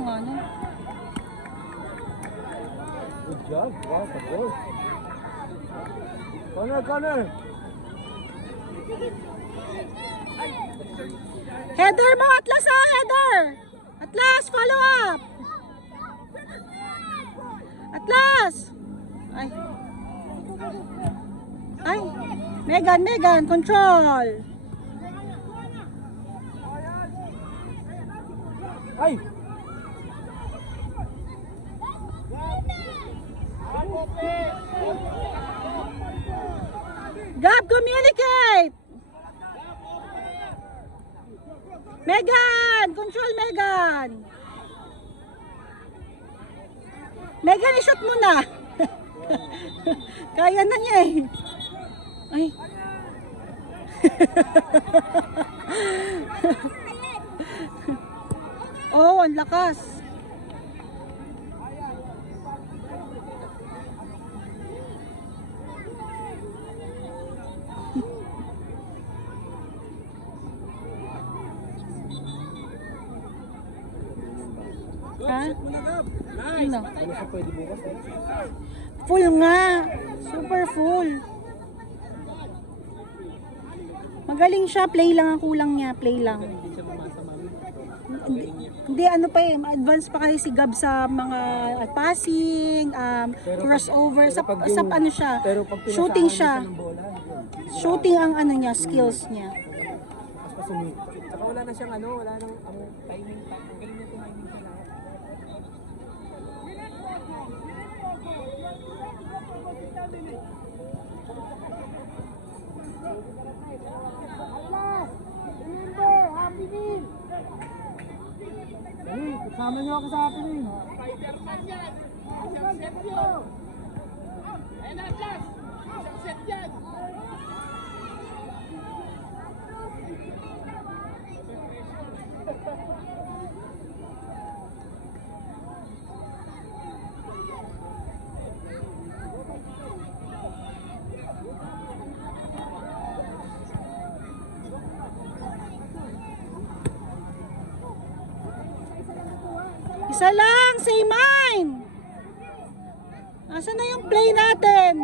mo nga nun. Good job. Wow, sa goal. Corner. Header mo, Atlas ah, header! Atlas, follow up! Atlas! Ay, Megan, control! Ay! Gab, communicate! Megan! Control, Megan! Megan, i-shot mo na! Kaya na niya eh. Ay. Oh, ang lakas. Ha? Ano? Ano siya pwede bukas eh? Full nga. Super full. Magaling siya. Play lang ang kulang niya. Play lang. Hindi siya mamasa, mami. Hindi, ano pa eh. Advance pa kasi si Gab sa mga passing, crossover. Sa ano siya. Shooting siya. Shooting ang ano niya, skills niya. Mas pasumit. Saka wala na siyang wala nang timing. Ang galing niya timing siya lahat. Dali, kasama niyo ako sa atin eh. Spider-Man yan! Isang set yun! Ayun na, Atlas! Isang set yan! Isa lang, say mine. Nasaan na yung play natin?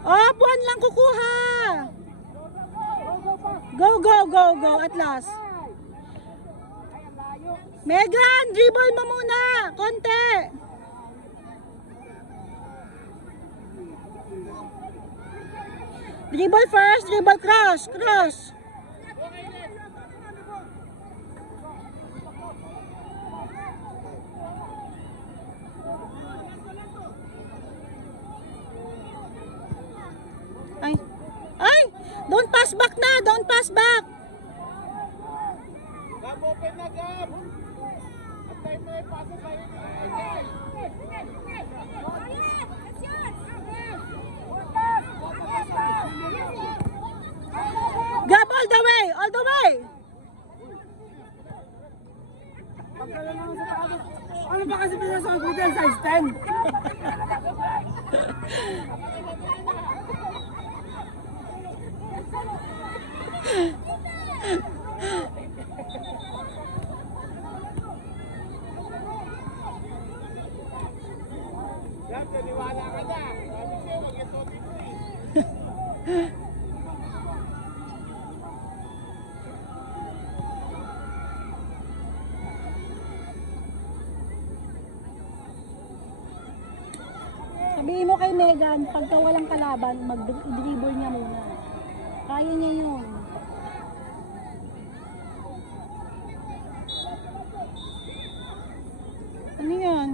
Oh, buwan lang kukuha. Go, Atlas. Megan, dribble mo muna. Konti. Dribble first, dribble cross. Ay! Don't pass back na! Don't pass back! Gab, open na, Gab! At time na ipasa tayo ni Gab, all the way! Ano ba kasi pinasok mo dyan, size 10? Yan, naniwala ka na. Sabi siya, wag yung 43. Sabihin mo kay Megan, pagka walang kalaban, mag-dribble niya muna. Kaya niya yun. Ano yan?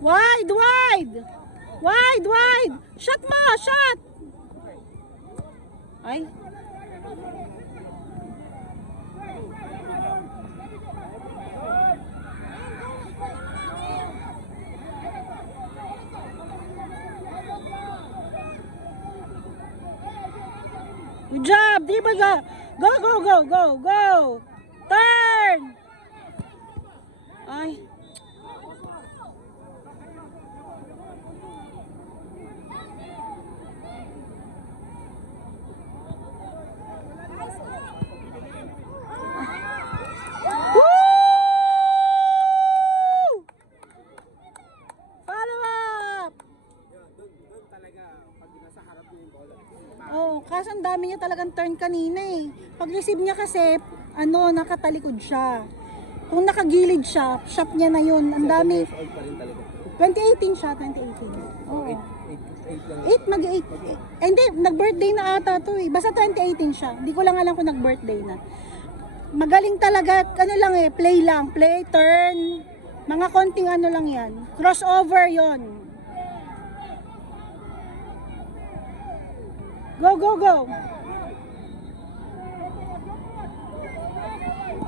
Wide! Shot mo! Shot! Ay. Good job! Dribble ka! Go! Turn! Ay. Kaso ang dami niya talagang turn kanina eh. Pag receive niya kasi, nakatalikod siya. Kung nakagilid siya, shot niya na yun. Ang dami. Old pa rin talaga. 2018 siya, 2018. Oo. 8 lang. 8, mag-8. Hindi, nag-birthday na ata to eh. Basta 2018 siya. Hindi ko lang alam kung nag-birthday na. Magaling talaga, lang eh, play lang. Play, turn. Mga konting lang yan. Crossover yon. Go, go, go.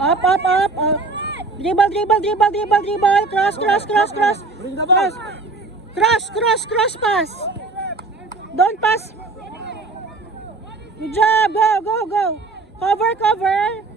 Up, up, up, up. Dribble, dribble, dribble, dribble, dribble. Cross, cross, cross, cross. Bring the ball. Cross, cross, cross pass. Don't pass. Good job. Go, go, go. Cover, cover.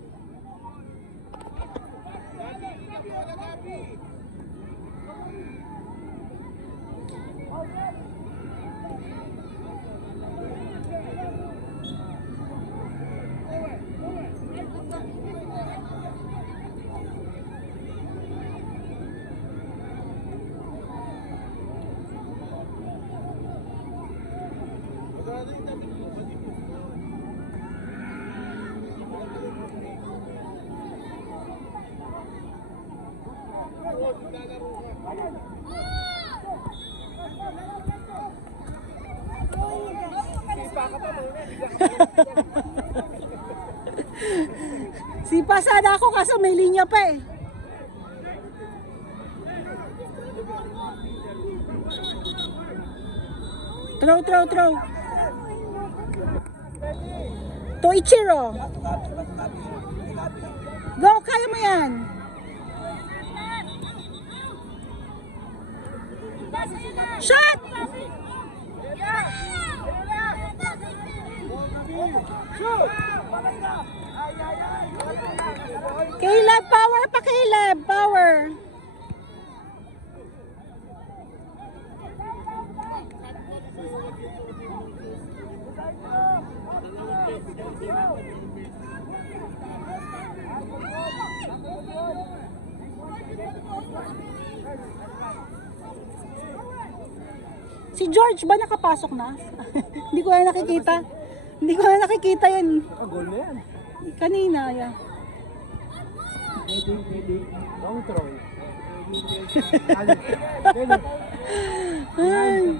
Sipa sana ako kaso may linya pa eh. Throw, throw, throw. To Ichiro. Go, kaya mo yan. Shot! Caleb, power pa Caleb, power. Si George ba nakapasok na? Hindi ko na nakikita. Hindi ko na nakikita yun. Goal na yan. Kanina, yeah. Long throw. Ay.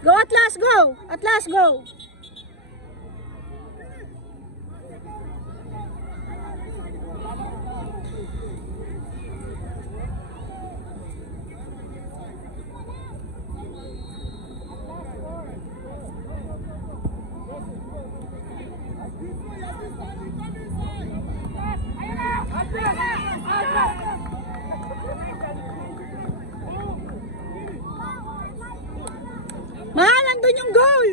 Go Atlas, go! Atlas, go! Mahal, nandun yung goal!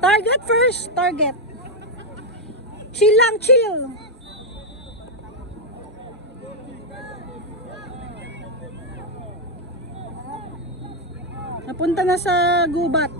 Target first, target. Chill lang, chill. Napunta na sa gubat.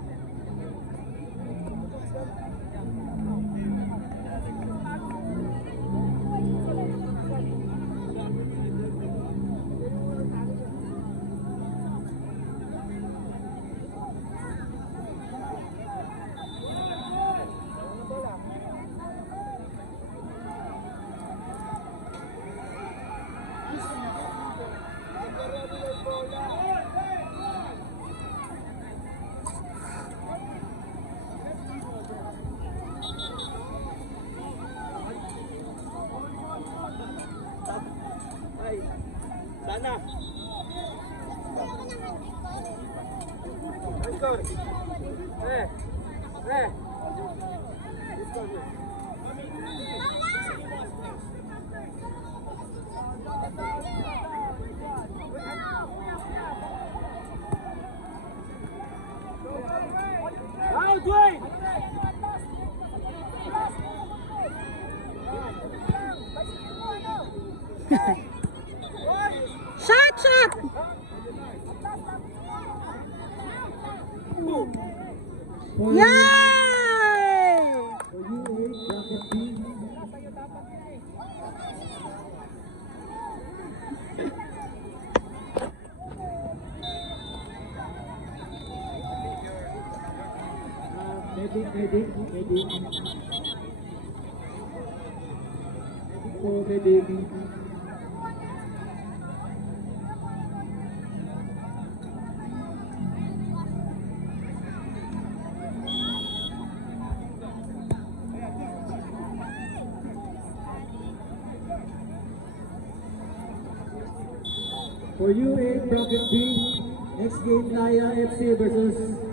Sana. Let's go. Out, Dwayne. Shot, shot! Yeah! Medic. Po, medic. For U8 Bracket B, next game Naya FC versus